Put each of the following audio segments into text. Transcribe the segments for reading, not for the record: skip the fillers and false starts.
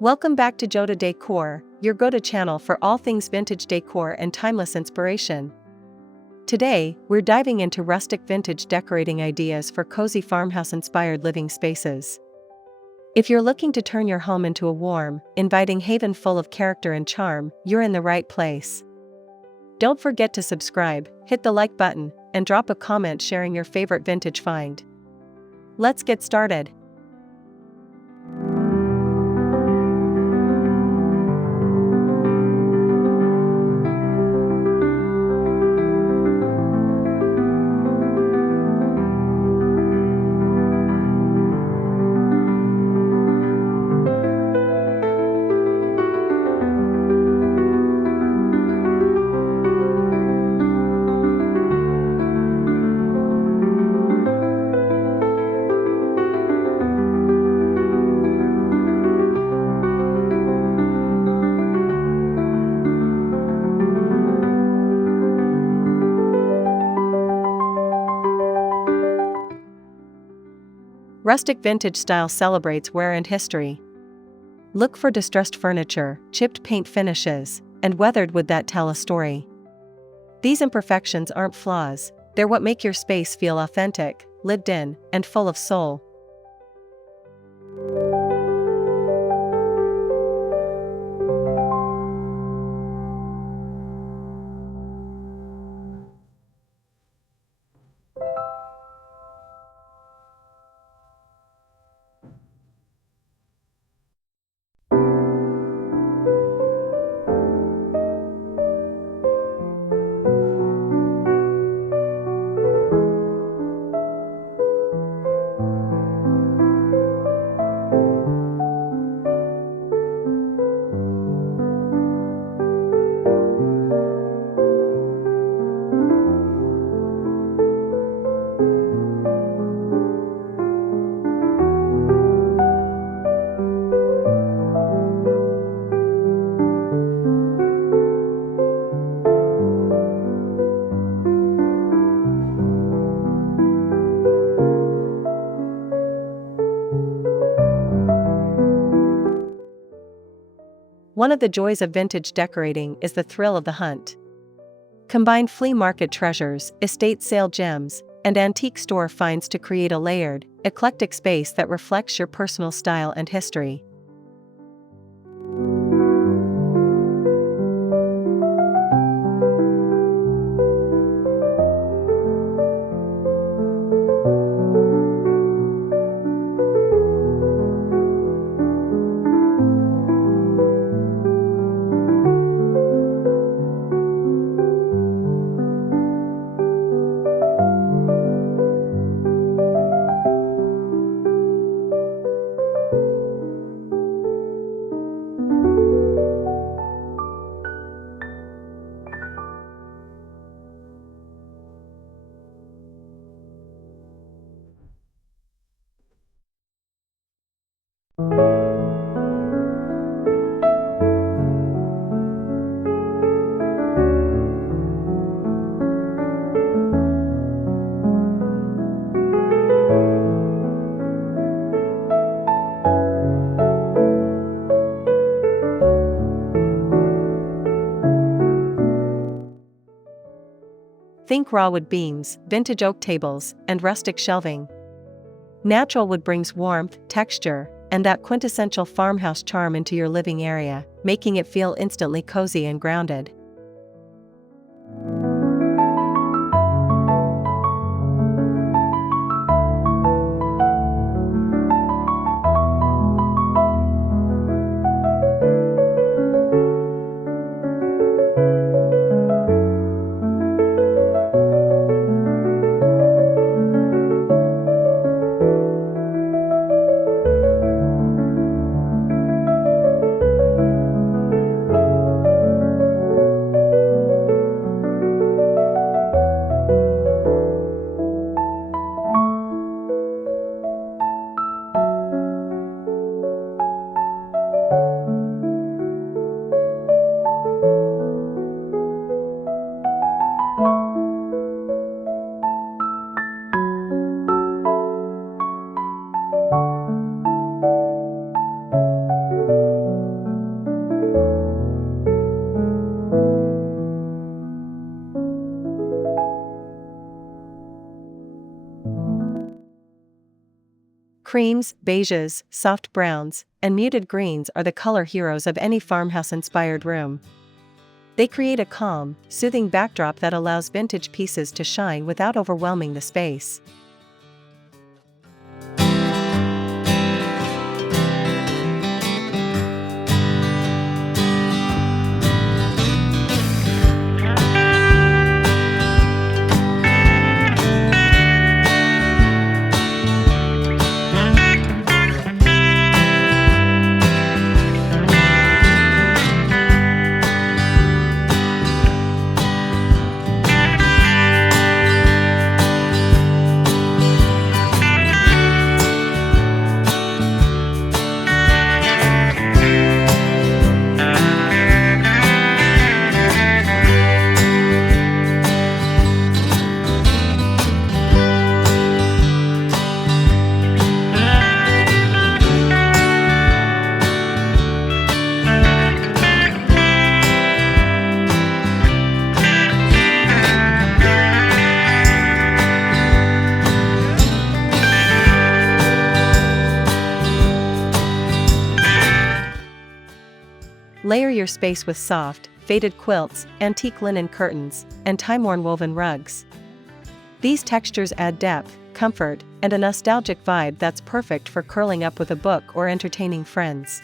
Welcome back to JODA Decor, your go-to channel for all things vintage decor and timeless inspiration. Today, we're diving into rustic vintage decorating ideas for cozy farmhouse-inspired living spaces. If you're looking to turn your home into a warm, inviting haven full of character and charm, you're in the right place. Don't forget to subscribe, hit the like button, and drop a comment sharing your favorite vintage find. Let's get started. Rustic vintage style celebrates wear and history. Look for distressed furniture, chipped paint finishes, and weathered wood that tell a story. These imperfections aren't flaws, they're what make your space feel authentic, lived in, and full of soul. One of the joys of vintage decorating is the thrill of the hunt. Combine flea market treasures, estate sale gems, and antique store finds to create a layered, eclectic space that reflects your personal style and history. Think raw wood beams, vintage oak tables, and rustic shelving. Natural wood brings warmth, texture, and that quintessential farmhouse charm into your living area, making it feel instantly cozy and grounded. Creams, beiges, soft browns, and muted greens are the color heroes of any farmhouse-inspired room. They create a calm, soothing backdrop that allows vintage pieces to shine without overwhelming the space. Layer your space with soft, faded quilts, antique linen curtains, and time-worn woven rugs. These textures add depth, comfort, and a nostalgic vibe that's perfect for curling up with a book or entertaining friends.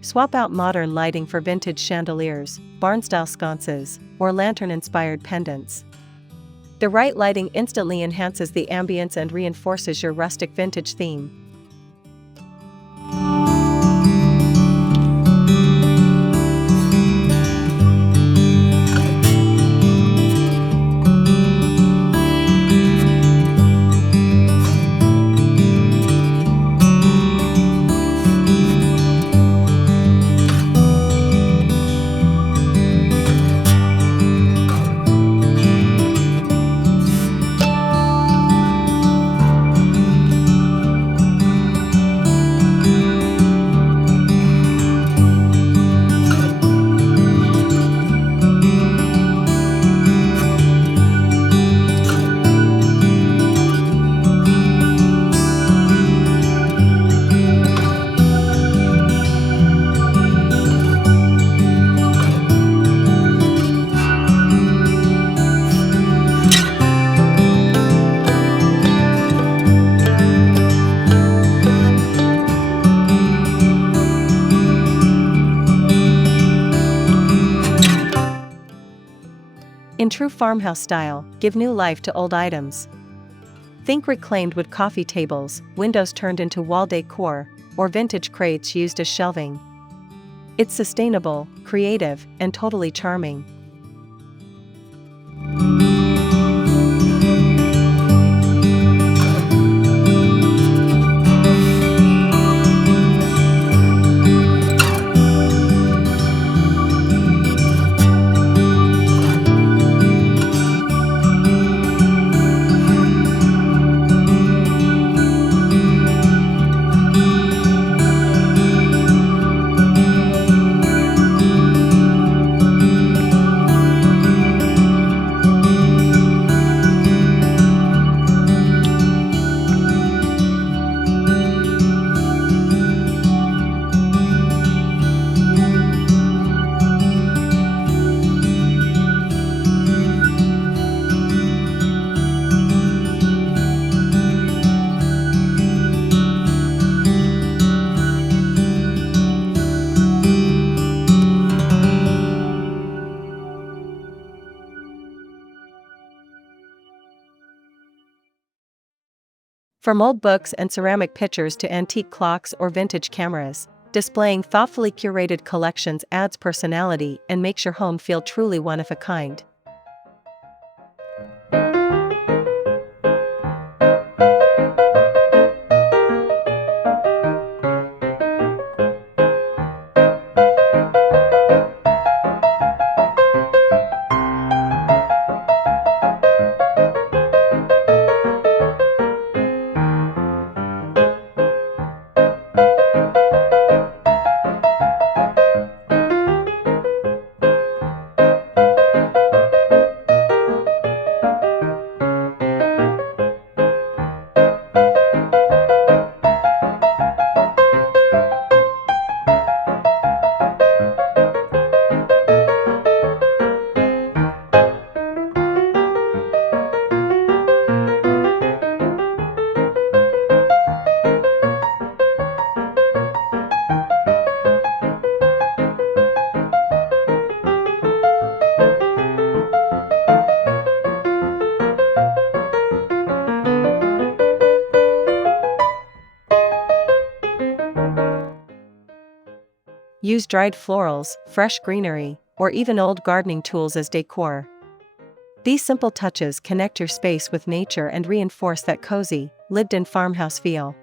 Swap out modern lighting for vintage chandeliers, barn-style sconces, or lantern-inspired pendants. The right lighting instantly enhances the ambience and reinforces your rustic vintage theme. In true farmhouse style, give new life to old items. Think reclaimed wood coffee tables, windows turned into wall decor, or vintage crates used as shelving. It's sustainable, creative, and totally charming. From old books and ceramic pictures to antique clocks or vintage cameras, displaying thoughtfully curated collections adds personality and makes your home feel truly one of a kind. Use dried florals, fresh greenery, or even old gardening tools as decor. These simple touches connect your space with nature and reinforce that cozy, lived-in farmhouse feel.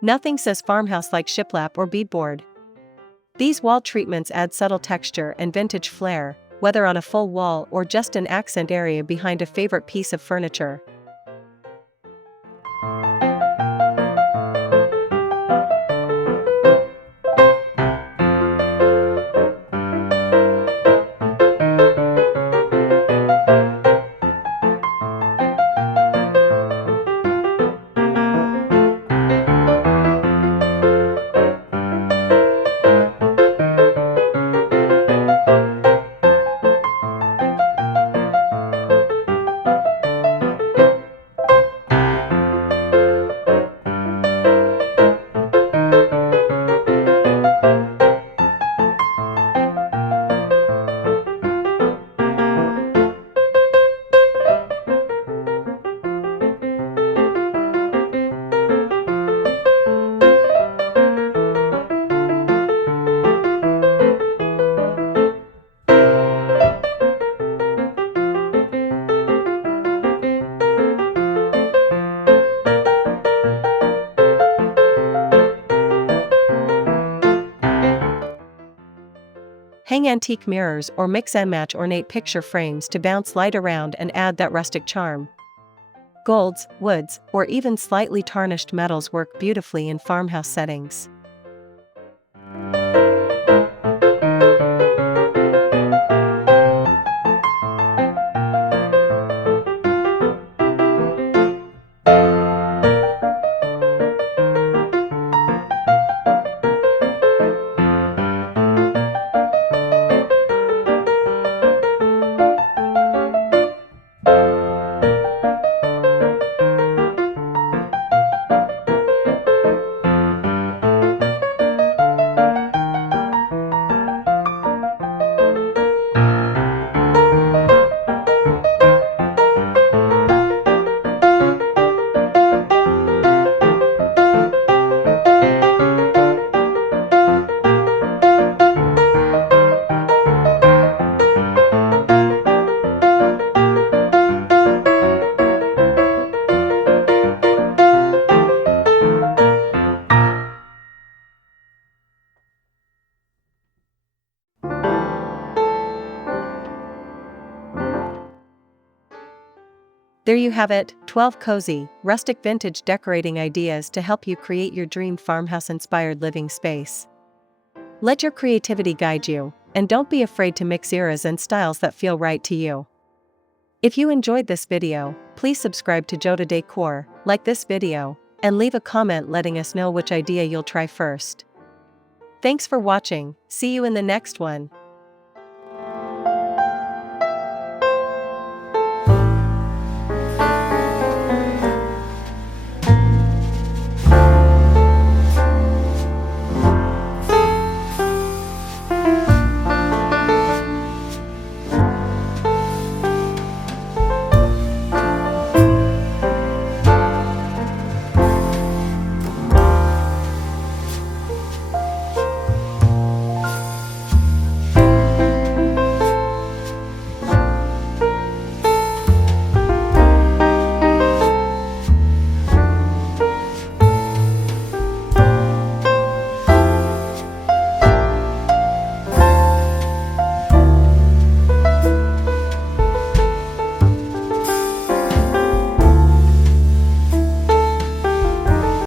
Nothing says farmhouse like shiplap or beadboard. These wall treatments add subtle texture and vintage flair, whether on a full wall or just an accent area behind a favorite piece of furniture. Hang antique mirrors or mix and match ornate picture frames to bounce light around and add that rustic charm. Golds, woods, or even slightly tarnished metals work beautifully in farmhouse settings. There you have it, 12 cozy, rustic vintage decorating ideas to help you create your dream farmhouse-inspired living space. Let your creativity guide you, and don't be afraid to mix eras and styles that feel right to you. If you enjoyed this video, please subscribe to JODA Decor, like this video, and leave a comment letting us know which idea you'll try first. Thanks for watching, see you in the next one.